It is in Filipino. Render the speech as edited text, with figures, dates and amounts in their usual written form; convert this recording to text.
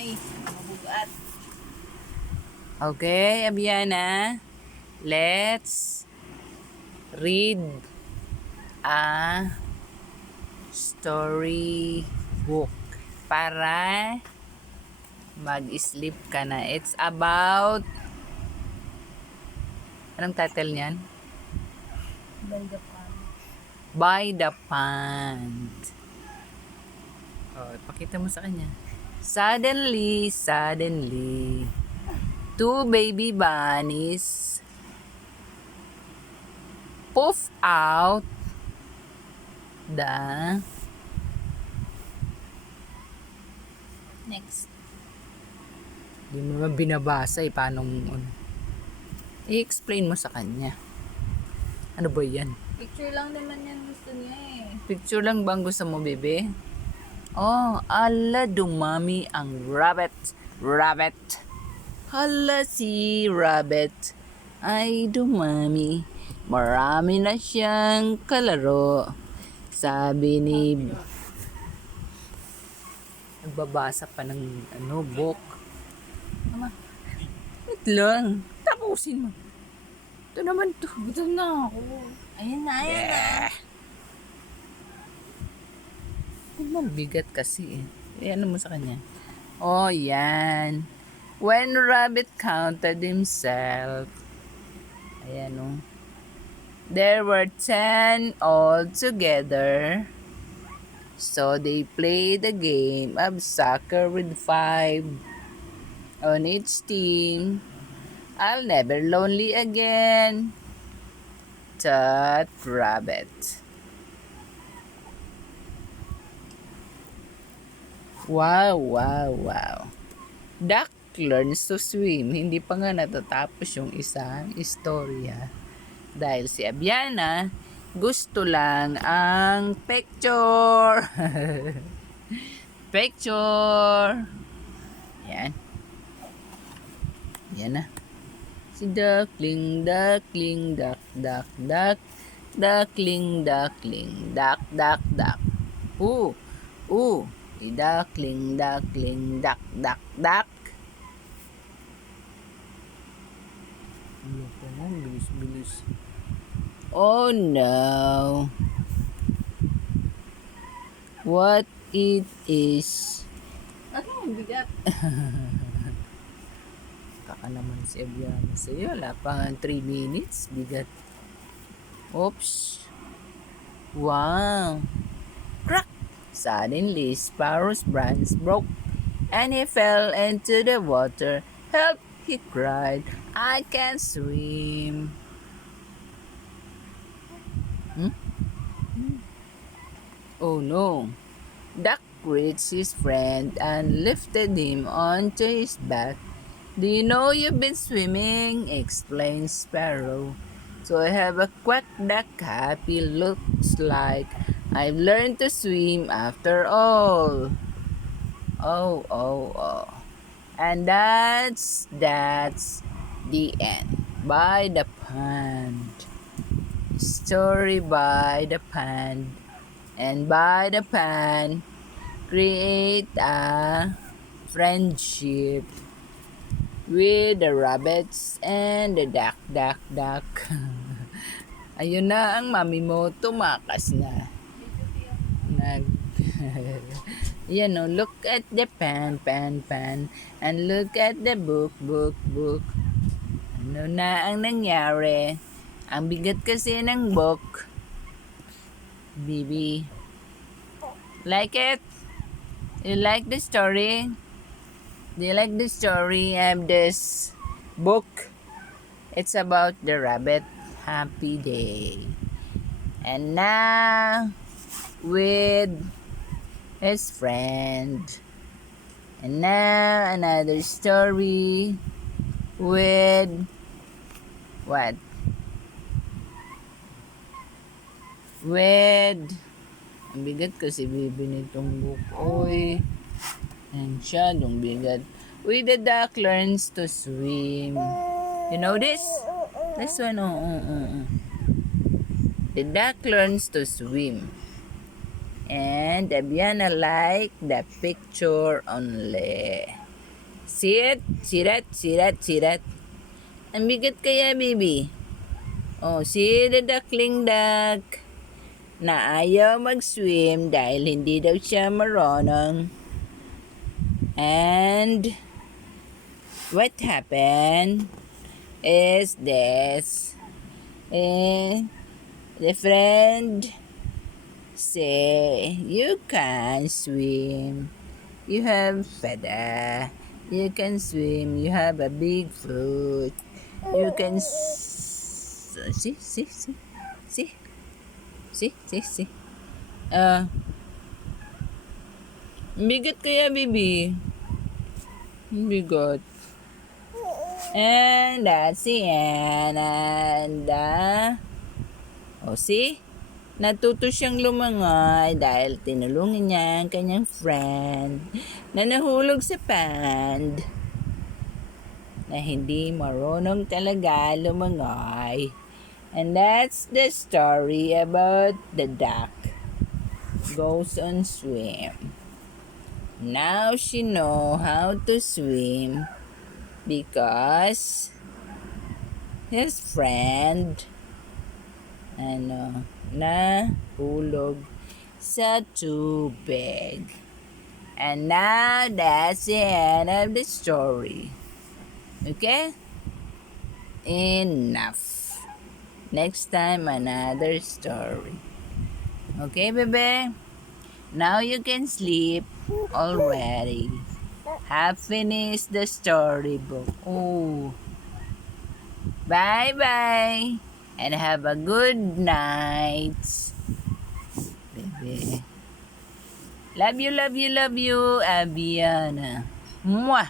Ay, mabugat. Okay, Abiana, let's read a story book para mag-sleep ka na. It's about, anong title niyan? By the pan. By the Pond. Oh, ipakita mo sa kanya. Suddenly, two baby bunnies poof out the Next. Hindi mo naman binabasa eh. Paano i-explain mo sa kanya. Ano ba yan? Picture lang naman yan gusto niya eh. Picture lang bang gusto mo, bebe? Oh, ala dumami ang rabbit. Hala si rabbit ay dumami. Marami na siyang kalaro. Sabi ni... Nagbabasa pa ng book. Mama, Wait lang. Tapusin mo. Ito naman to. gutom na ako. Ayan na. Ang bigat kasi eh. Ano mo sa kanya? Oh, yan. When rabbit counted himself. Ayan oh. There were 10 altogether. So they played a game of soccer with 5 on each team. I'll never lonely again, thought Rabbit. Wow. Duck learns to swim. Hindi pa nga natatapos yung isang istorya. Dahil si Abiana, gusto lang ang picture. Picture. Yan. Yan na. Si duckling, duck, duck. Duckling, duck, duck. Ooh. Si duckling, duck. Bilis. Oh no. What it is? Ang bigat. Kaka naman si Abiana sa'yo. Wala pa 3 minutes. Bigat. Oops. Wow. Crack! Suddenly, Sparrow's branch broke and he fell into the water. Help! He cried. I can't swim. Oh no. Duck reached his friend and lifted him onto his back. Do you know you've been swimming? Explained Sparrow. So I have a quack duck happy looks like I've learned to swim after all. Oh. And that's the end. By the Pond. Story by the Pond. And by the Pond, create a friendship with the rabbits and the duck. Ayun na ang mami mo, tumakas na. Yan o, look at the pan, and look at the book. Ano na ang nangyari? Ang bigat kasi ng book. Bibi. Like it? You like the story? Do you like the story of this book? It's about the rabbit. Happy day. And now, with his friend. And now, another story with what? With, ang bigat kasi bibi nitong book. Oy, ang siyadong bigat. With the duck learns to swim. You know this? This one, The duck learns to swim. And Abiana like the picture only. Sit, sirat, sirat, sirat. Ang bigat kaya, baby. Oh, si the duckling duck na ayaw mag-swim dahil hindi daw siya marunong. And what happened is this. The friend say, you can swim. You have feather. You can swim. You have a big foot. You can see. Bigat kaya, baby. Bigat. And that's the end. And see? Natuto siyang lumangoy dahil tinulungan niya ang kanyang friend na nahulog sa pond na hindi marunong talaga lumangoy. And that's the story about the duck goes on swim. Now she know how to swim because his friend nahulog sa tubig. And now that's the end of the story. Okay? Enough. Next time, another story. Okay, baby? Now you can sleep already. Have finished the storybook. Oh. Bye-bye. And have a good night. Baby. Love you, Abiana. Mwah.